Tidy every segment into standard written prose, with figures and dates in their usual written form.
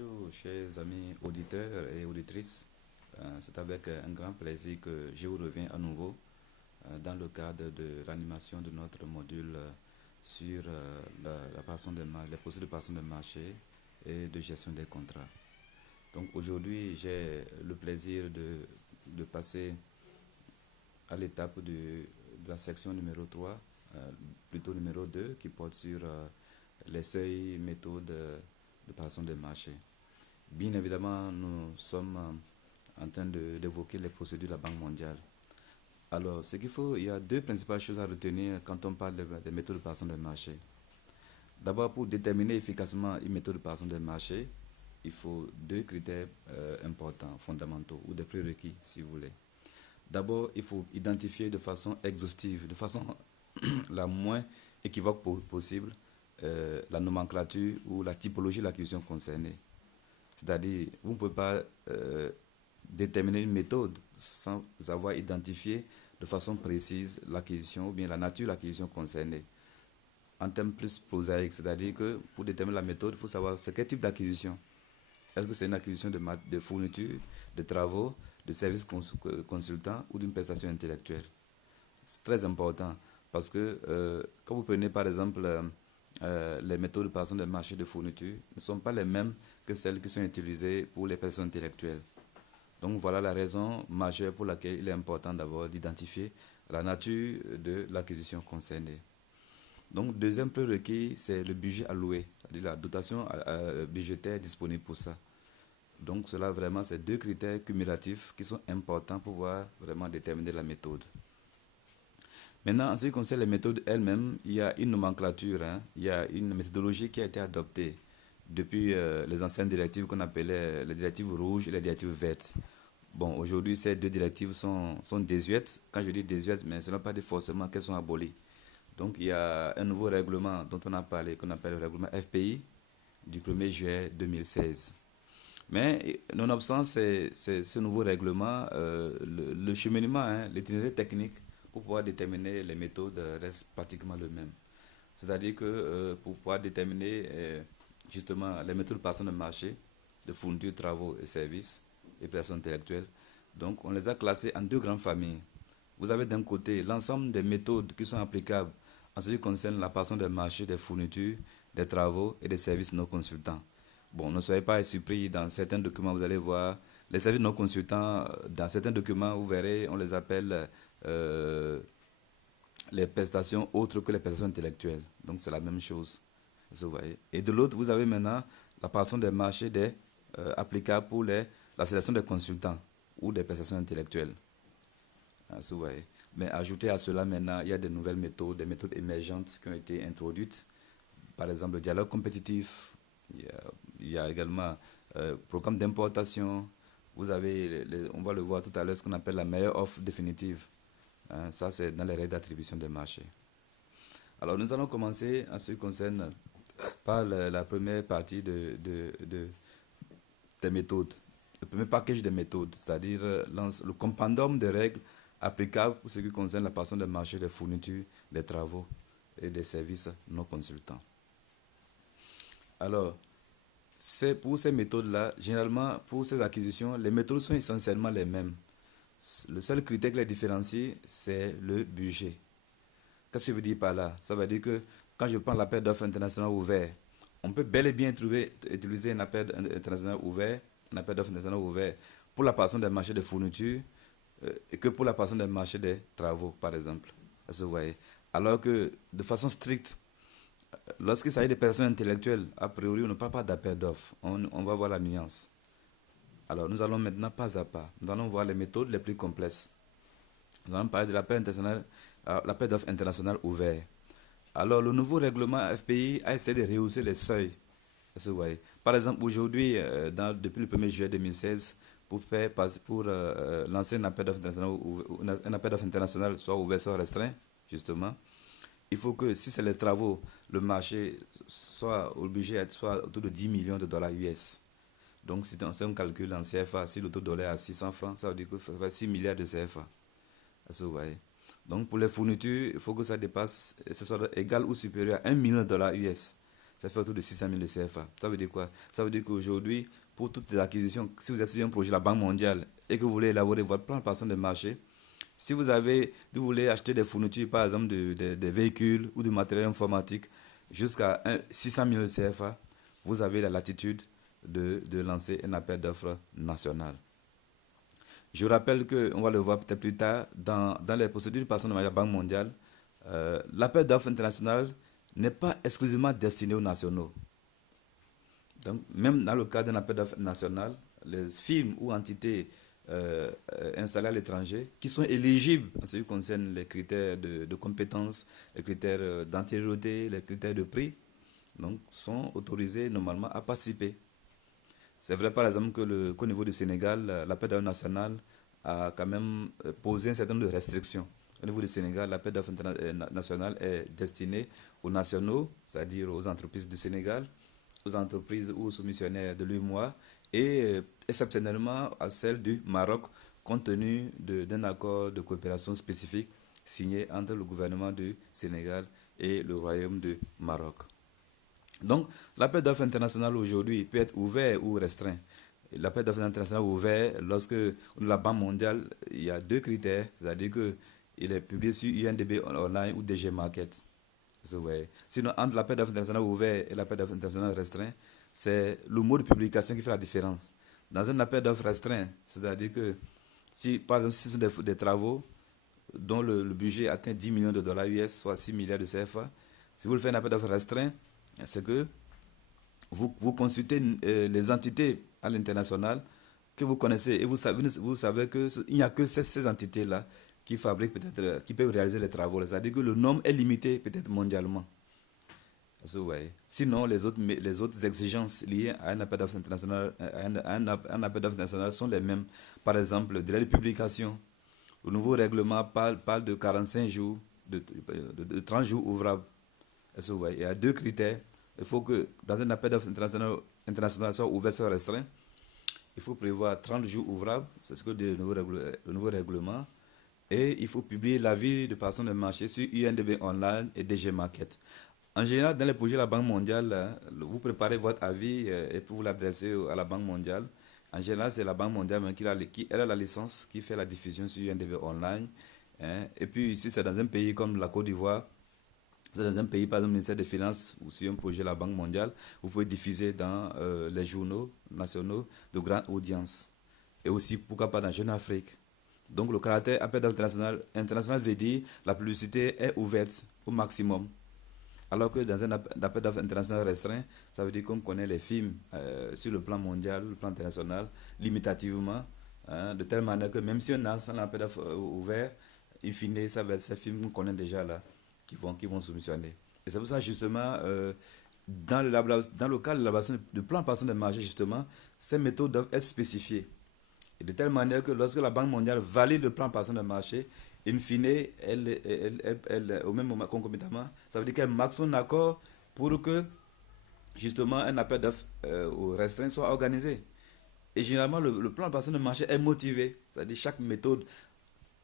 Bonjour, chers amis auditeurs et auditrices. C'est avec un grand plaisir que je vous reviens à nouveau dans le cadre de l'animation de notre module sur la passation les procédures de passation de marché et de gestion des contrats. Donc aujourd'hui, j'ai le plaisir de passer à l'étape de la section numéro 3, plutôt numéro 2, qui porte sur les seuils méthodes de passation de marché. Bien évidemment, nous sommes en train d'évoquer les procédures de la Banque mondiale. Alors, il y a deux principales choses à retenir quand on parle des méthodes de passation de marché. D'abord, pour déterminer efficacement une méthode de passation de marché, il faut deux critères importants, fondamentaux, ou des prérequis, si vous voulez. D'abord, il faut identifier de façon exhaustive, de façon la moins équivoque possible, la nomenclature ou la typologie de l'acquisition concernée. C'est-à-dire, vous ne pouvez pas déterminer une méthode sans avoir identifié de façon précise l'acquisition ou bien la nature de l'acquisition concernée. En termes plus prosaïques, c'est-à-dire que pour déterminer la méthode, il faut savoir c'est quel type d'acquisition. Est-ce que c'est une acquisition de fournitures, de travaux, de services consultants ou d'une prestation intellectuelle? C'est très important parce que quand vous prenez par exemple les méthodes de passation des marchés de fournitures ne sont pas les mêmes que celles qui sont utilisées pour les personnes intellectuelles. Donc voilà la raison majeure pour laquelle il est important d'abord d'identifier la nature de l'acquisition concernée. Donc deuxième prérequis, c'est le budget alloué, c'est-à-dire la dotation budgétaire disponible pour ça. Donc cela vraiment, c'est deux critères cumulatifs qui sont importants pour pouvoir vraiment déterminer la méthode. Maintenant, en ce qui concerne les méthodes elles-mêmes, il y a une nomenclature, il y a une méthodologie qui a été adoptée depuis les anciennes directives qu'on appelait les directives rouges et les directives vertes. Bon, aujourd'hui, ces deux directives sont désuètes. Quand je dis désuètes, mais ce n'est pas forcément qu'elles sont abolies. Donc, il y a un nouveau règlement dont on a parlé, qu'on appelle le règlement FPI, du 1er juillet 2016. Mais, nonobstant ce nouveau règlement, le cheminement, l'itinéraire technique pour pouvoir déterminer les méthodes reste pratiquement le même. C'est-à-dire que pour pouvoir déterminer justement les méthodes de passation de marché, de fournitures, travaux et services et prestations intellectuelles, donc on les a classés en deux grandes familles. Vous avez d'un côté l'ensemble des méthodes qui sont applicables en ce qui concerne la passation des marchés, des fournitures, des travaux et des services non consultants. Bon, ne soyez pas surpris, dans certains documents, vous allez voir les services non consultants, dans certains documents, vous verrez, on les appelle les prestations autres que les prestations intellectuelles. Donc c'est la même chose. Vous voyez. Et de l'autre, vous avez maintenant la passation des marchés applicables pour la sélection des consultants ou des prestations intellectuelles. Vous voyez. Mais ajouté à cela maintenant, il y a des nouvelles méthodes, des méthodes émergentes qui ont été introduites. Par exemple, le dialogue compétitif. Il y a également programme d'importation. Vous avez, on va le voir tout à l'heure, ce qu'on appelle la meilleure offre définitive. Ça, c'est dans les règles d'attribution des marchés. Alors, nous allons commencer en ce qui concerne par la première partie des méthodes. Le premier package de méthodes, c'est-à-dire le compendium de règles applicables pour ce qui concerne la passation des marchés des fournitures, des travaux et des services non consultants. Alors, pour ces méthodes-là, généralement, pour ces acquisitions, les méthodes sont essentiellement les mêmes. Le seul critère qui les différencie, c'est le budget. Qu'est-ce que je veux dire par là? Ça veut dire que quand je prends l'appel d'offres international ouvert, on peut bel et bien utiliser un appel international ouvert, un appel d'offres international ouvert pour la passation des marchés de fournitures et que pour la passation des marchés des travaux, par exemple. Vous voyez? Alors que, de façon stricte, lorsqu'il s'agit des personnes intellectuelles, a priori, on ne parle pas d'appel d'offres. On va voir la nuance. Alors, nous allons maintenant pas à pas. Nous allons voir les méthodes les plus complexes. Nous allons parler de l'appel d'offres international ouvert. Alors, le nouveau règlement FPI a essayé de rehausser les seuils. Vous voyez. Par exemple, aujourd'hui, depuis le 1er juillet 2016, pour lancer un appel d'offres international, soit ouvert, soit restreint, justement, il faut que si c'est les travaux, le marché soit obligé soit autour de 10 millions de dollars US. Donc, si on calcule en CFA, si le taux de dollar est à 600 francs, ça veut dire qu'il faut faire 6 milliards de CFA. Vous voyez. Donc, pour les fournitures, il faut que ça dépasse, ce soit égal ou supérieur à 1 million de dollars US. ça fait autour de 600 000 de CFA. Ça veut dire quoi? Ça veut dire qu'aujourd'hui, pour toutes les acquisitions, si vous êtes sur un projet de la Banque mondiale et que vous voulez élaborer votre plan de passation de marché, si vous voulez acheter des fournitures, par exemple des véhicules ou du matériel informatique, jusqu'à 600 000 CFA, vous avez la latitude de lancer un appel d'offres national. Je rappelle qu'on va le voir peut-être plus tard, dans les procédures de passation de la Banque mondiale, l'appel d'offres international n'est pas exclusivement destiné aux nationaux. Donc, même dans le cas d'un appel d'offres national, les firmes ou entités installées à l'étranger qui sont éligibles en ce qui concerne les critères de compétences, les critères d'antériorité, les critères de prix, donc sont autorisées normalement à participer. C'est vrai par exemple qu'au niveau du Sénégal, l'appel d'offres national a quand même posé un certain nombre de restrictions. Au niveau du Sénégal, l'appel d'offres national est destiné aux nationaux, c'est-à-dire aux entreprises du Sénégal, aux entreprises ou aux soumissionnaires de l'UEMOA et exceptionnellement à celles du Maroc, compte tenu d'un accord de coopération spécifique signé entre le gouvernement du Sénégal et le Royaume du Maroc. Donc, l'appel d'offres international aujourd'hui peut être ouvert ou restreint. L'appel d'offres international ouvert, lorsque la Banque mondiale, il y a deux critères, c'est-à-dire qu'il est publié sur UNDB Online ou DG Market. Sinon, entre l'appel d'offres international ouvert et l'appel d'offres international restreint, c'est le mode de publication qui fait la différence. Dans un appel d'offres restreint, c'est-à-dire que si, par exemple, si ce sont des travaux dont le budget atteint 10 millions de dollars US, soit 6 milliards de CFA, si vous le faites un appel d'offres restreint, c'est que vous consultez les entités à l'international que vous connaissez et vous savez qu'il n'y a que ces entités-là qui fabriquent peut-être, qui peuvent réaliser les travaux. C'est-à-dire que le nombre est limité peut-être mondialement. Sinon, les autres exigences liées à un appel d'offres international, un appel d'offres international sont les mêmes. Par exemple, le délai de publication. Le nouveau règlement parle de 45 jours, de 30 jours ouvrables. Il y a deux critères. Il faut que dans un appel d'offres international, soit ouvert, soit restreint, il faut prévoir 30 jours ouvrables, c'est ce que dit le nouveau règlement, et il faut publier l'avis de passation de marché sur UNDB Online et DG Market. En général, dans les projets de la Banque mondiale, vous préparez votre avis et puis vous l'adressez à la Banque mondiale. En général, c'est la Banque mondiale qui a la licence, qui fait la diffusion sur UNDB Online. Et puis, si c'est dans un pays comme la Côte d'Ivoire, vous êtes dans un pays, par exemple, le ministère des Finances ou sur un projet de la Banque mondiale, vous pouvez diffuser dans les journaux nationaux de grande audience. Et aussi, pourquoi pas dans Jeune Afrique. Donc, le caractère appel d'offres international veut dire la publicité est ouverte au maximum. Alors que dans un appel d'offres international restreint, ça veut dire qu'on connaît les films sur le plan mondial, le plan international, limitativement, de telle manière que même si on a un appel d'offres ouvert, in fine, ça va être ces films qu'on connaît déjà là, qui vont soumissionner. Et c'est pour ça, justement, dans le cas de l'élaboration de plan de passation de marché, justement, ces méthodes doivent être spécifiées. Et de telle manière que lorsque la Banque mondiale valide le plan de passation de marché, in fine, au même moment, concomitamment, ça veut dire qu'elle marque son accord pour que, justement, un appel d'offres restreint soit organisé. Et généralement, le plan de passation de marché est motivé. C'est-à-dire chaque méthode,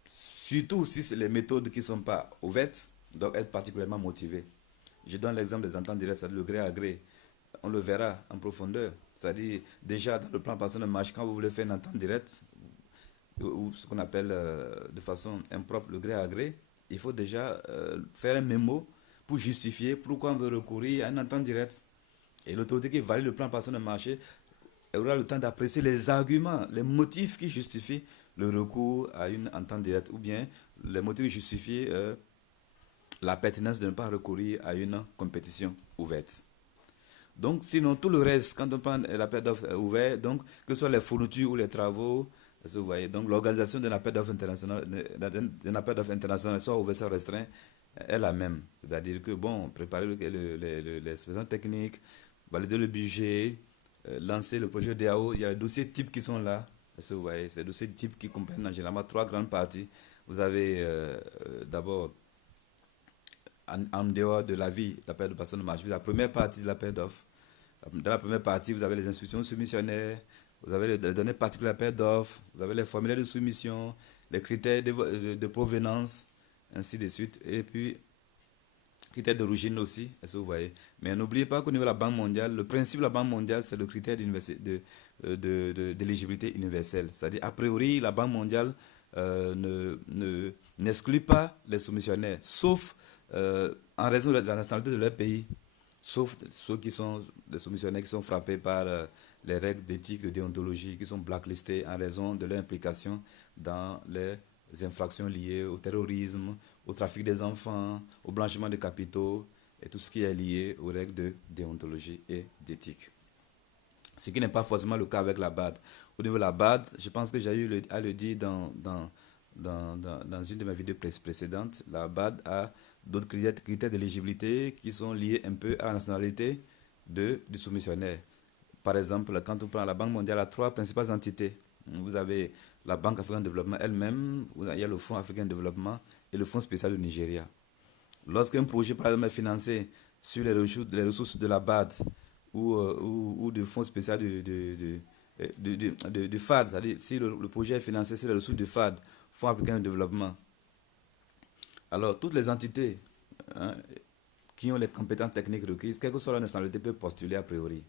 surtout si c'est les méthodes qui ne sont pas ouvertes, doivent être particulièrement motivées. Je donne l'exemple des ententes directes, c'est-à-dire le gré à gré. On le verra en profondeur. C'est-à-dire, déjà, dans le plan de passation de marché, quand vous voulez faire une entente directe, ou ce qu'on appelle de façon impropre le gré à gré, il faut déjà faire un mémo pour justifier pourquoi on veut recourir à une entente directe. Et l'autorité qui valide le plan de passation de marché aura le temps d'apprécier les arguments, les motifs qui justifient le recours à une entente directe ou bien les motifs qui justifient la pertinence de ne pas recourir à une compétition ouverte. Donc, sinon, tout le reste, quand on parle de l'appel d'offres ouvert, donc, que ce soit les fournitures ou les travaux, vous voyez, donc l'organisation d'un appel d'offres international, soit ouvert, soit restreint, est la même. C'est-à-dire que, bon, préparer les expressions techniques, valider le budget, lancer le projet DAO, il y a les dossiers types qui sont là. Vous voyez, ces dossiers types qui comprennent généralement trois grandes parties. Vous avez d'abord, en dehors de l'avis, l'appel de passation de marché, la première partie de l'appel d'offres. Dans la première partie, vous avez les instructions soumissionnaires, vous avez les données particulières de l'appel d'offres, vous avez les formulaires de soumission, les critères de provenance, ainsi de suite. Et puis, critère d'origine aussi, est-ce que vous voyez? Mais n'oubliez pas qu'au niveau de la Banque mondiale, le principe de la Banque mondiale, c'est le critère d'éligibilité universelle. C'est-à-dire, a priori, la Banque mondiale n'exclut pas les soumissionnaires, sauf en raison de la nationalité de leur pays, sauf ceux qui sont des soumissionnaires qui sont frappés par les règles d'éthique, de déontologie, qui sont blacklistés en raison de leur implication dans les infractions liées au terrorisme, au trafic des enfants, au blanchiment de capitaux et tout ce qui est lié aux règles de déontologie et d'éthique. Ce qui n'est pas forcément le cas avec la BAD. Au niveau de la BAD, je pense que j'ai eu à le dire dans une de mes vidéos précédentes, la BAD a d'autres critères d'éligibilité qui sont liés un peu à la nationalité du soumissionnaire. Par exemple, quand on prend la Banque mondiale, a trois principales entités. Vous avez la Banque africaine de développement elle-même, il y a le Fonds africain de développement et le Fonds spécial du Nigeria. Lorsqu'un projet, par exemple, est financé sur les ressources de la BAD ou du Fonds spécial du FAD, c'est-à-dire si le projet est financé sur les ressources du FAD, Fonds africain de développement, alors toutes les entités hein, qui ont les compétences techniques requises, quelle que soit la nationalité, peuvent postuler a priori.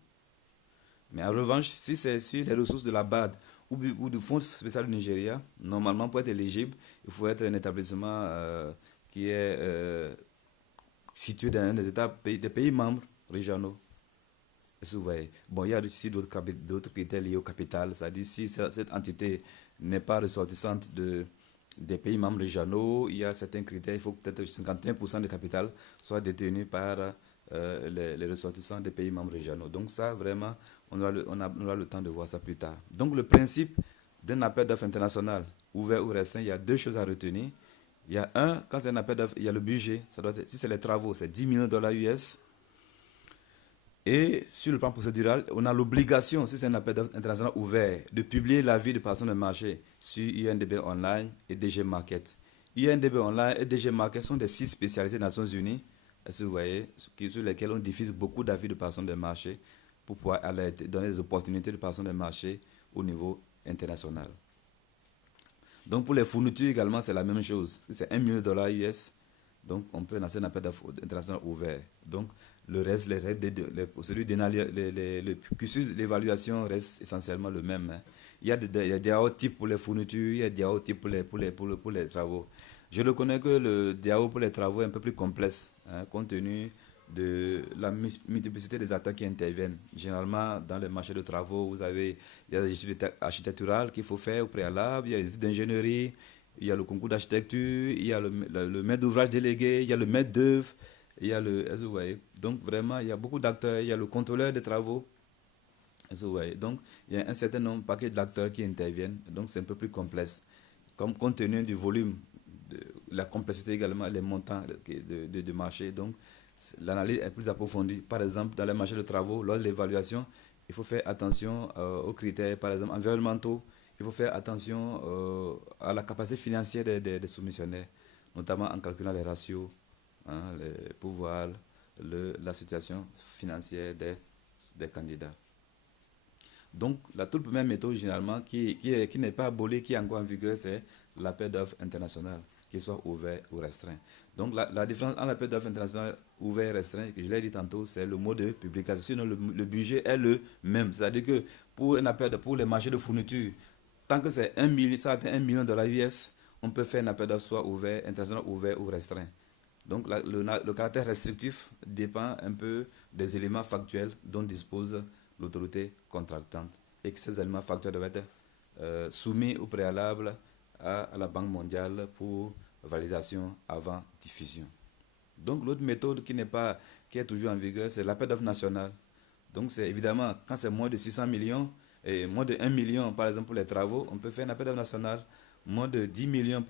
Mais en revanche, si c'est sur les ressources de la BAD ou du Fonds spécial du Nigeria, normalement, pour être éligible, il faut être un établissement qui est situé dans un des des pays membres régionaux. Est-ce que vous voyez? Bon, il y a aussi d'autres critères liés au capital. C'est-à-dire si cette entité n'est pas ressortissante des pays membres régionaux, il y a certains critères. Il faut que peut-être 51% de capital soit détenu par les ressortissants des pays membres régionaux. Donc ça, vraiment, on aura le temps de voir ça plus tard. Donc le principe d'un appel d'offres international, ouvert ou restreint, il y a deux choses à retenir. Il y a quand c'est un appel d'offres, il y a le budget. Si c'est les travaux, c'est 10 millions de dollars US. Et sur le plan procédural, on a l'obligation, si c'est un appel d'offres international ouvert, de publier l'avis de personnes de marché sur UNDB Online et DG Market. UNDB Online et DG Market sont des sites spécialisés des Nations Unies, est-ce que vous voyez, sur lesquels on diffuse beaucoup d'avis de personnes de marché pour pouvoir donner des opportunités de personnes de marché au niveau international. Donc pour les fournitures également, c'est la même chose. C'est 1 million de dollars US. Donc on peut lancer un appel d'offres international ouvert. Donc le reste, le cursus d'évaluation reste essentiellement le même. Hein. Il y a des DAO types pour les fournitures, il y a des DAO types pour les travaux. Je reconnais que le DAO pour les travaux est un peu plus complexe, hein, compte tenu de la multiplicité des acteurs qui interviennent. Généralement, dans les marchés de travaux, il y a des études architecturales qu'il faut faire au préalable, il y a les études d'ingénierie, il y a le concours d'architecture, il y a le maître d'ouvrage délégué, il y a le maître d'œuvre, il y a est-ce que vous voyez? Donc vraiment, il y a beaucoup d'acteurs, il y a le contrôleur des travaux, est-ce que vous voyez? Donc il y a un certain nombre, paquet d'acteurs qui interviennent, donc c'est un peu plus complexe. Comme compte tenu du volume, de la complexité également, les montants de marché, donc l'analyse est plus approfondie. Par exemple, dans les marchés de travaux, lors de l'évaluation, il faut faire attention aux critères, par exemple, environnementaux. Il faut faire attention à la capacité financière des soumissionnaires, notamment en calculant les ratios, hein, les pouvoirs, la situation financière des candidats. Donc, la toute première méthode, généralement, qui n'est pas abolie, qui est encore en vigueur, c'est l'appel d'offres international, qu'il soit ouvert ou restreint. Donc, la différence entre l'appel d'offres international ouvert et restreint, que je l'ai dit tantôt, c'est le mode de publication. Sinon, le budget est le même. C'est-à-dire que pour les marchés de fourniture, tant que c'est 1 million, ça atteint 1 million de dollars US, on peut faire un appel d'offres soit ouvert, international ouvert ou restreint. Donc, le caractère restrictif dépend un peu des éléments factuels dont dispose l'autorité contractante et que ces éléments factuels doivent être soumis au préalable à la Banque mondiale pour validation avant diffusion. Donc l'autre méthode qui est toujours en vigueur, c'est l'appel d'offres national. Donc c'est évidemment quand c'est moins de 600 millions et moins de 1 million par exemple pour les travaux, on peut faire un appel d'offres national. Moins de 10 millions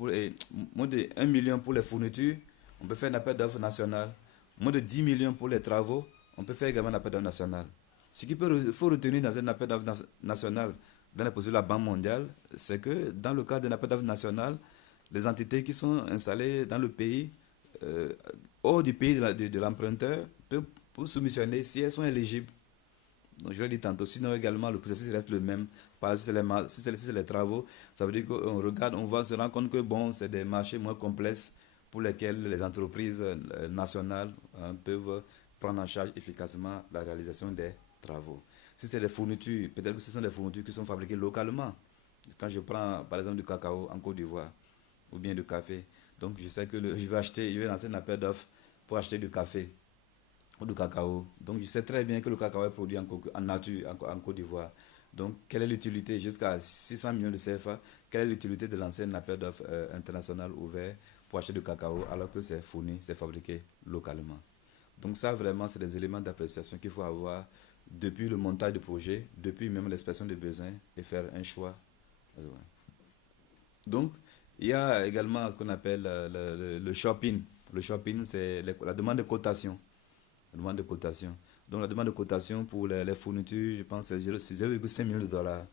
moins de 1 million pour les fournitures, on peut faire un appel d'offres national. Moins de 10 millions pour les travaux, on peut faire également un appel d'offres national. Ce qu'il faut retenir dans un appel d'offres national, dans la procédure de la Banque mondiale, c'est que dans le cadre d'un appel d'offres national, les entités qui sont installées dans le pays, hors du pays de l'emprunteur, peuvent soumissionner si elles sont éligibles. Donc je l'ai dit tantôt, sinon également le processus reste le même. Par exemple, si c'est les travaux, ça veut dire qu'on regarde, on se rend compte que bon, c'est des marchés moins complexes. pour lesquels les entreprises nationales peuvent prendre en charge efficacement la réalisation des travaux. Si c'est des fournitures, peut-être que ce sont des fournitures qui sont fabriquées localement. Quand je prends par exemple du cacao en Côte d'Ivoire ou bien du café, donc je sais que je vais lancer un appel d'offres pour acheter du café ou du cacao. Donc je sais très bien que le cacao est produit en nature en Côte d'Ivoire. Donc quelle est l'utilité jusqu'à 600 millions de CFA? Quelle est l'utilité de lancer un appel d'offres international ouvert pour acheter du cacao alors que c'est fourni, c'est fabriqué localement? Donc ça vraiment c'est des éléments d'appréciation qu'il faut avoir depuis le montage du projet, depuis même l'expression des besoins et faire un choix. Donc, il y a également ce qu'on appelle le shopping. Le shopping, c'est la demande de cotation. La demande de cotation. Donc, la demande de cotation pour les fournitures, je pense, c'est 0,5 millions de dollars.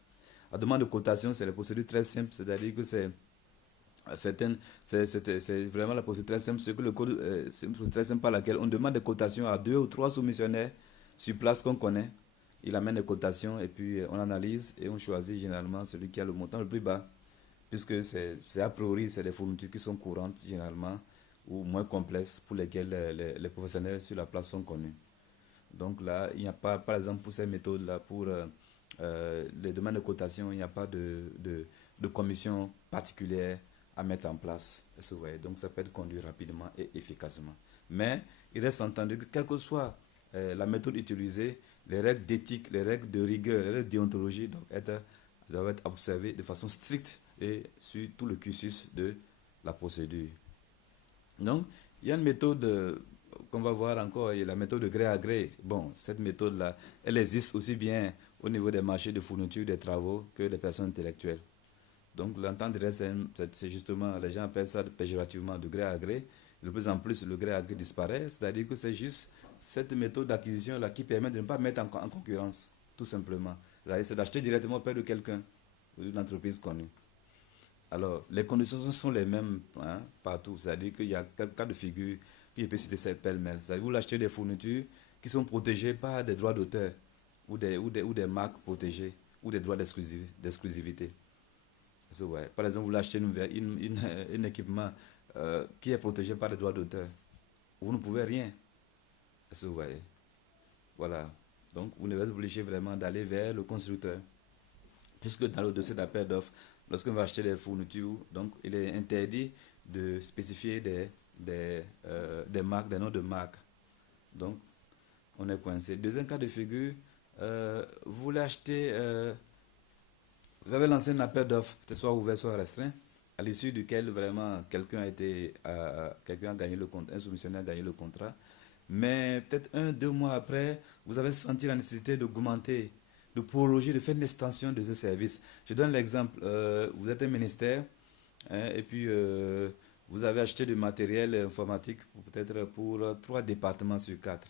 La demande de cotation, c'est la procédure très simple, c'est-à-dire que c'est vraiment la procédure très simple, c'est que le code, c'est une procédure très simple par laquelle on demande des cotations à 2 ou 3 soumissionnaires sur place qu'on connaît. Il amène des cotations et puis on analyse et on choisit généralement celui qui a le montant le plus bas puisque c'est a priori, c'est des fournitures qui sont courantes généralement ou moins complexes pour lesquelles les professionnels sur la place sont connus. Donc là, il n'y a pas, par exemple, pour ces méthodes-là, pour les demandes de cotation, il n'y a pas de commission particulière à mettre en place. Donc ça peut être conduit rapidement et efficacement. Mais il reste entendu que quelle que soit la méthode utilisée, les règles d'éthique, les règles de rigueur, les règles de déontologie doivent être observées de façon stricte et sur tout le cursus de la procédure. Donc, il y a une méthode qu'on va voir encore, il y a la méthode de gré à gré. Bon, cette méthode-là, elle existe aussi bien au niveau des marchés de fourniture des travaux que des personnes intellectuelles. Donc, l'entente direct, c'est justement, les gens appellent ça péjorativement de gré à gré. De plus en plus, le gré à gré disparaît, c'est-à-dire que c'est juste cette méthode d'acquisition-là qui permet de ne pas mettre en concurrence, tout simplement. C'est d'acheter directement auprès de quelqu'un, d'une entreprise connue. Alors, les conditions sont les mêmes partout. C'est-à-dire qu'il y a quelques cas de figure que je peux citer pêle-mêle. C'est-à-dire que vous achetez des fournitures qui sont protégées par des droits d'auteur ou des marques protégées ou des droits d'exclusivité. Par exemple, vous achetez un équipement qui est protégé par les droits d'auteur. Vous ne pouvez rien. Vous voyez. Voilà. Donc, vous ne êtes obligé vraiment d'aller vers le constructeur. Puisque dans le dossier d'appel d'offres, lorsqu'on va acheter des fournitures, donc il est interdit de spécifier des marques, des noms de marques. Donc, on est coincé. Deuxième cas de figure, vous voulez acheter, vous avez lancé un appel d'offres, c'était soit ouvert, soit restreint, à l'issue duquel vraiment quelqu'un a gagné le contrat, un soumissionnaire a gagné le contrat. Mais peut-être 1, 2 mois après, vous avez senti la nécessité d'augmenter, de prolonger, de faire une extension de ce service. Je donne l'exemple, vous êtes un ministère et puis vous avez acheté du matériel informatique peut-être pour 3 départements sur 4.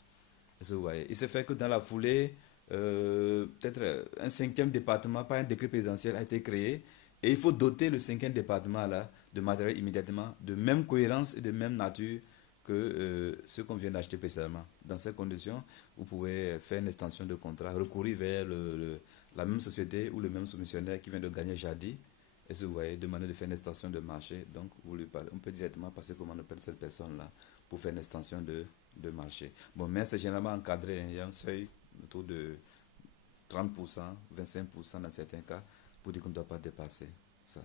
Vous voyez. Il se fait que dans la foulée, peut-être un 5e département par un décret présidentiel a été créé et il faut doter le 5e département là de matériel immédiatement de même cohérence et de même nature que ce qu'on vient d'acheter précédemment. Dans ces conditions, vous pouvez faire une extension de contrat, recourir vers la même société ou le même soumissionnaire qui vient de gagner jadis. Et si vous voyez, demander de faire une extension de marché, donc on peut directement passer commande auprès de cette personne-là pour faire une extension de marché. Bon, mais c'est généralement encadré, il y a un seuil autour de 30%, 25% dans certains cas, pour dire qu'on ne doit pas dépasser ça.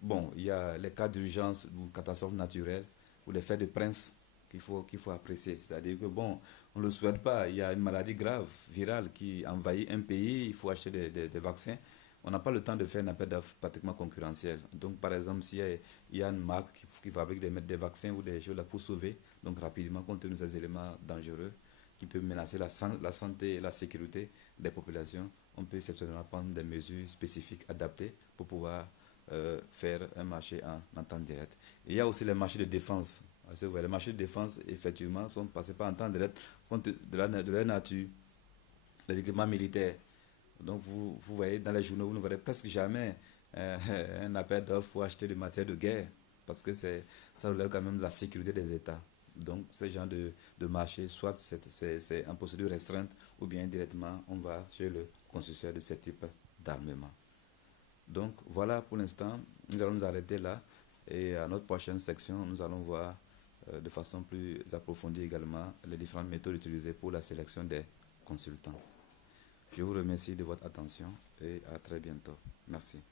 Bon, il y a les cas d'urgence ou catastrophes naturelles ou les faits de prince qu'il faut apprécier. C'est-à-dire que, bon, on ne le souhaite pas. Il y a une maladie grave, virale, qui envahit un pays, il faut acheter des vaccins. On n'a pas le temps de faire un appel d'offres pratiquement concurrentiel. Donc, par exemple, s'il y a une marque qui fabrique des vaccins ou des choses là pour sauver, donc rapidement, compte tenu de ces éléments dangereux qui peuvent menacer la santé et la sécurité des populations, on peut exceptionnellement prendre des mesures spécifiques adaptées pour pouvoir faire un marché en temps direct. Et il y a aussi les marchés de défense. Les marchés de défense, effectivement, sont passés par en temps direct compte de leur nature, les équipements militaires. Donc, vous voyez, dans les journaux, vous ne verrez presque jamais un appel d'offres pour acheter du matériel de guerre, parce que ça relève quand même de la sécurité des États. Donc, ce genre de marché, soit c'est en procédure restreinte, ou bien directement, on va chez le constructeur de ce type d'armement. Donc, voilà pour l'instant, nous allons nous arrêter là. Et à notre prochaine section, nous allons voir de façon plus approfondie également les différentes méthodes utilisées pour la sélection des consultants. Je vous remercie de votre attention et à très bientôt. Merci.